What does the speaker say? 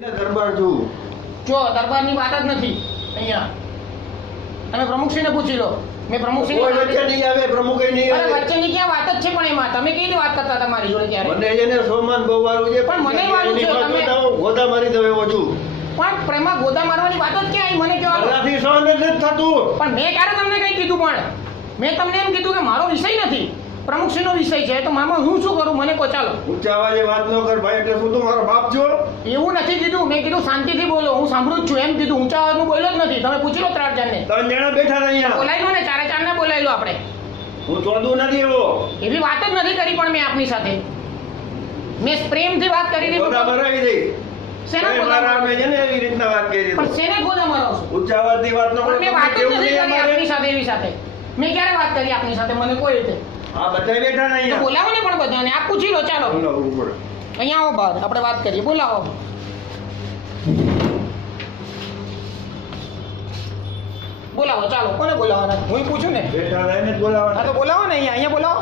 દરબાર છું. જો દરબારની વાત જ નથી અહીંયા. તમે પ્રમુખશ્રીને પૂછી લો. મેં પ્રમુખશ્રીને કોઈ વચ્ચે નહીં આવે, પ્રમુખે નહીં અરે આવે. વચ્ચેની ક્યાં વાત જ છે પણ એમાં તમે કેવી રીતે વાત કરતા હતા મારી જોડે ત્યારે? મને એને સોમાન બહુ વાળું છે, પણ મને વાળું છે, એની વાત તમે- બતાવો, ગોદા મારી દઉં એવો છું. પણ પ્રેમમાં ગોદા મારવાની વાત જ ક્યાં આવી મને કહો. આનાથી સહન જ નથી થતું. પણ મેં ક્યારે તમને કંઈ કીધું? પણ મેં તમને એમ કીધું કે મારો વિષય નથી, પ્રમુખશ્રીનો વિષય છે, તો મામા હું શું કરું મને કહો. ચાલો, ઊંચા અવાજે વાત ન કર ભાઈ, એટલે શું તું મારો બાપ છો? એવું નથી કીધું. મેં કીધું શાંતિથી બોલો, હું સાંભળું જ છું એમ કીધું. ઊંચા અવાજનું બોલ્યો જ નથી. તમે પૂછી લો 3 જણને. 3 જણા બેઠા હતા અહીંયા. બોલાવી લો ને, 4 ને બોલાવી લો આપણે. હું ચોંદું નથી એવો. એવી વાત જ નથી કરી પણ મેં આપની સાથે. મેં પ્રેમથી વાત કરી હતી. ગોદા મરાવી દઈ. શેના ભાઈ ગોદા મારા મારો? અમે છે ને એવી રીતના વાત કરી પણ શેને ગોદા મારો છો? ઊંચા અવાજથી વાત ન કરો. પણ મેં વાત જ કેવું નથી નહીં કરી અમારે? આપની સાથે એવી સાથે. મેં ક્યારે વાત કરી આપની સાથે મને કોઈ રીતે? આ બધા બેઠા ને તો અહીંયા. બોલાવો ને પણ બધાને. આપ પૂછી લો. ચાલો બોલાવવું પડે. અહીંયા આવો બહાર, આપણે વાત કરીએ. બોલાવો. બોલાવો ચાલો. કોને બોલાવવાના? હું પૂછું ને. બેઠા રહીને જ હા બોલાવવાના. તો બોલાવો ને અહીંયા. અહીંયા બોલાવો.